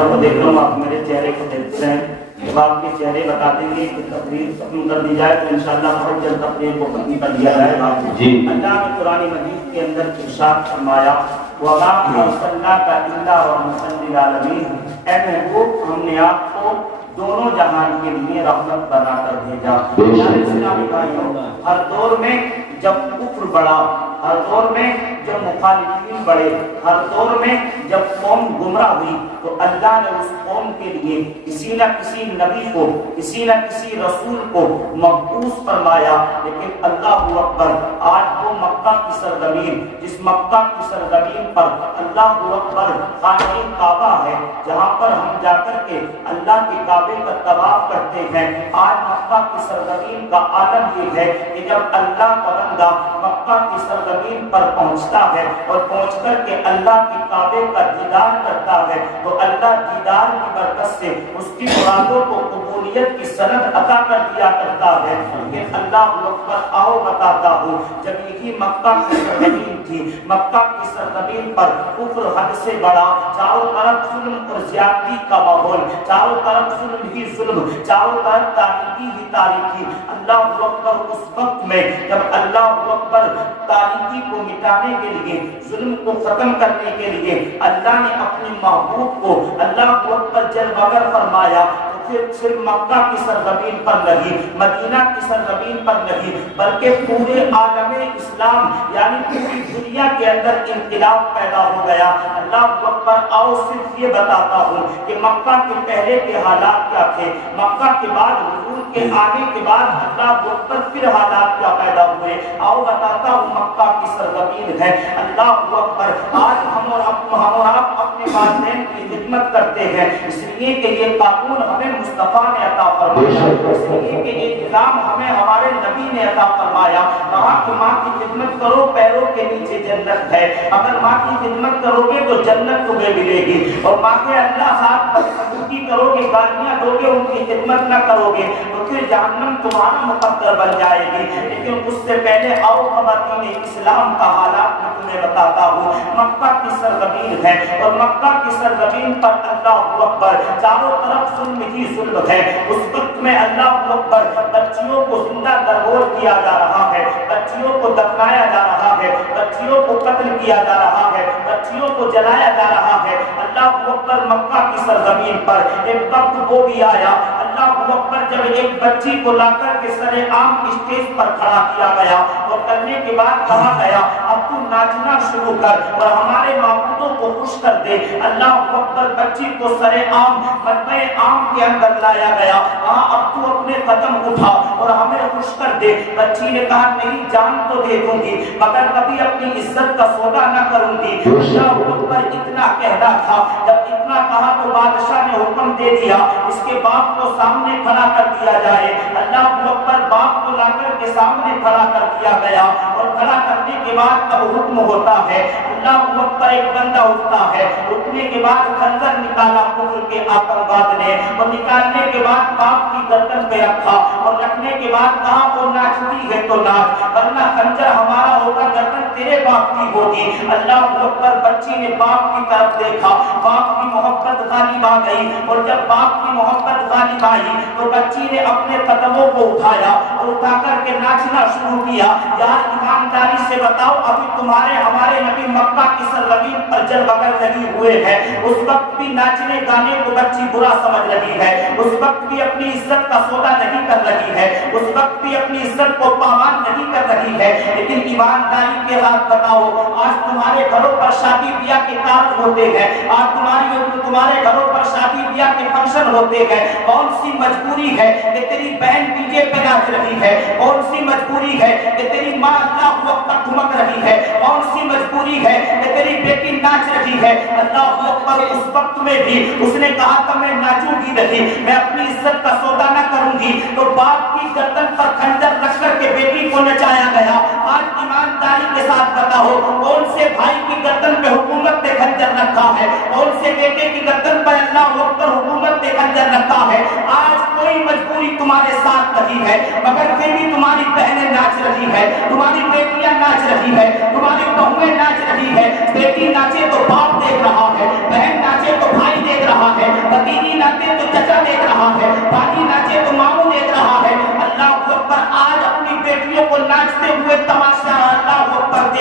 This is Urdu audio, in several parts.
کو دیکھ رہا ہوں آپ میرے چہرے کو دیکھتے ہیں، جب آپ کے چہرے بتا دیں گے کہ تقریر ختم کر دی جائے تو انشاءاللہ بہت جلد تقریر کو ختم کر دیا جائے گا۔ اللہ نے قرآن مجید کے اندر ارشاد فرمایا وَمَا أَرْسَلْنَاكَ إِلَّا رَحْمَةً لِّلْعَالَمِينَ، اے محبوب ہم نے آپ کو دونوں جہان کے لیے رحمت بنا کر بھیجا۔ میرے اسلامی بھائیوں، ہر دور میں جب کفر بڑھا، ہر دور میں جب مخالفین بڑھے، ہر دور میں جب قوم گمراہ ہوئی تو اللہ نے اس قوم کے لیے کسی نہ کسی نبی کو، کسی نہ کسی رسول کو مبعوث فرمایا۔ لیکن اللہ اکبر، آج وہ مکہ کی سرزمین، جس مکہ کی سرزمین پر اللہ اکبر خانہ کعبہ ہے، جہاں پر ہم جا کر کے اللہ کے کعبے کا طواف کرتے ہیں، آج مکہ کی سرزمین کا عالم یہ ہے کہ جب اللہ کا بندہ مکہ کی سرزمین پر پہنچتا ہے اور پہنچ کر کے اللہ کے کعبے کا دیدار کرتا ہے تو اللہ دیدار کی برکت سے اس کی مرادوں کو قبولیت کی سند عطا کر دیا کرتا ہے۔ لیکن اللہ اکبر، آؤ بتاتا ہوں، جب یہی مکہ کی سرزمین تھی، مکہ کی سرزمین پر کفر حد سے بڑا، چاروں طرف ظلم اور زیادتی کا ماحول، چاروں طرف ظلم ہی ظلم، چاروں طرف تاریکی ہی تاریکی، اللہ اکبر اس وقت میں جب اللہ اکبر تاریکی کو مٹانے کے لیے، ظلم کو ختم کرنے کے لیے اللہ نے اپنے محبوب کو اللہ اکبر جلوگر فرمایا، صرف مکہ کی سرزمین پر نہیں، مدینہ کی سرزمین پر نہیں، بلکہ پورے عالم اسلام یعنی پوری دنیا کے اندر انقلاب پیدا ہو گیا۔ اللہ اکبر، آؤ صرف یہ بتاتا ہوں کہ مکہ کے پہلے کے حالات کیا تھے، مکہ کے بعد حضور کے آنے کے بعد اللہ اکبر پھر حالات کیا پیدا ہوئے، آؤ بتاتا ہوں۔ مکہ کی سرزمین ہے، اللہ اکبر، آج ہم اور آپ اپنے والدین کی خدمت کرتے ہیں، اس لیے کہ یہ قانون ہمیں مصطفیٰ نے عطا فرمایا، اس لیے کہ یہ نظام ہمیں ہمارے نبی نے عطا فرمایا۔ کہا کہ ماں کی خدمت کرو، پیروں کے نیچے جنت ہے، اگر ماں کی خدمت کرو گے تو جنت تمہیں ملے گی، اور ماں کے اللہ ساتھ بدسلوکی کرو گے، گالیاں دو گے، ان کی خدمت نہ کرو گے تو پھر جہنم تمہارا مقدر بن جائے گی۔ لیکن اس سے پہلے آؤ خواتین اسلام کا حالات میں تمہیں بتاتا ہوں۔ مکہ کی سرزمین ہے اور مکہ کی سرزمین پر اللہ اکبر چاروں طرف ظلم ہی ظلم ہے۔ اس وقت میں اللہ اکبر بچیوں کو زندہ درگور کیا جا رہا ہے، بچیوں کو دفنایا جا رہا ہے، بچیوں کو قتل کیا جا رہا ہے، بچیوں کو جلایا جا رہا ہے۔ اللہ اکبر، مکہ کی سرزمین پر ایک وقت وہ بھی آیا، اللہ اکبر، جب ایک بچی کو لا کر کے سر عام اسٹیج پر کھڑا کیا گیا اور کرنے کے بعد کہا گیا اب تو ناچنا شروع کر اور ہمارے معبودوں کو خوش کر دے۔ اللہ اکبر، بچی کو سر عام مطبع عام کے اندر لایا گیا، ہاں اب تو اپنے قدم اٹھا اور ہمیں خوش کر دے۔ بچی نے کہا نہیں، جان تو دے دوں گی مگر کبھی اپنی عزت کا سودا نہ کروں گی۔ اللہ اکبر، اتنا کہنا تھا، جب اتنا کہا تو بادشاہ نے حکم دے دیا اس کے باپ کو سامنے کھڑا کر دیا جائے۔ اللہ اکبر، باپ کو لا کر کے سامنے کھڑا کر دیا گیا اور کھڑا کرنے کے بعد اب حکم ہوتا ہے، اللہ اکبر، ایک بندہ اٹھتا ہے، اٹھنے کے بعد خنجر نکالا کفر کے آتنکواد نے، اور نکالنے کے بعد باپ کی گردن پہ رکھا اور رکھنے کے بعد کہا وہ ناچتی ہے تو ناچ، ورنہ خنجر ہمارا ہوگا، گردن تیرے باپ کی ہوگی۔ اللہ اکبر، بچی نے باپ کی طرف دیکھا، باپ کی محبت غالب آ گئی، اور جب باپ کی محبت غالب آئی تو بچی نے اپنے قدموں کو اٹھایا اور اٹھا کر کے ناچنا شروع کیا۔ یار ایمانداری سے بتاؤ، ابھی تمہارے ہمارے نبی مکہ کی سرزمین پر جلوگر لگی ہوئے ہیں، اس وقت بھی ناچنے گانے کو بچی برا سمجھ رہی ہے، اس وقت بھی اپنی عزت کا سودا نہیں کر رہی ہے، اس وقت بھی اپنی عزت کو پامال نہیں کر رہی ہے۔ لیکن ایمانداری کے ساتھ بتاؤ، آج تمہارے گھروں پر شادی بیاہ کے کارج ہوتے ہیں، آج تمہارے گھروں پر شادی بیاہ کے فنکشن ہوتے ہیں، کون سی مجبوری ہے کہ تیری بہن ڈی جے پہ ناچ رہی ہے، کون سی مجبوری ہے کہ تیری ماں اللہ اکبر ٹھمک رہی ہے، کون سی مجبوری ہے کہ تیری بیٹی ناچ رہی ہے۔ اللہ اکبر، اس وقت میں بھی اس نے کہا تھا میں ناچوں گی نہیں، میں اپنی عزت کا سودا نہ کروں گی، تو باپ کی گردن پر خنجر رکھ کر کے بیٹی کو نچایا گیا۔ آج ایمانداری کے ساتھ بتاؤ، کون سے بھائی کی گردن پہ حکومت نے خنجر رکھا ہے، کون سے بیٹے کی گردن پر اللہ اکبر حکومت نے خنجر رکھا ہے۔ آج کوئی مجبوری تمہارے ساتھ نہیں ہے، مگر پھر بھی تمہاری بہنیں ناچ رہی ہے، تمہاری بیٹیاں ناچ رہی ہے، تمہاری بہویں ناچ رہی ہے۔ بیٹی ناچے تو باپ دیکھ رہا ہے، بہن ناچے تو بھائی دیکھ رہا ہے،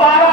12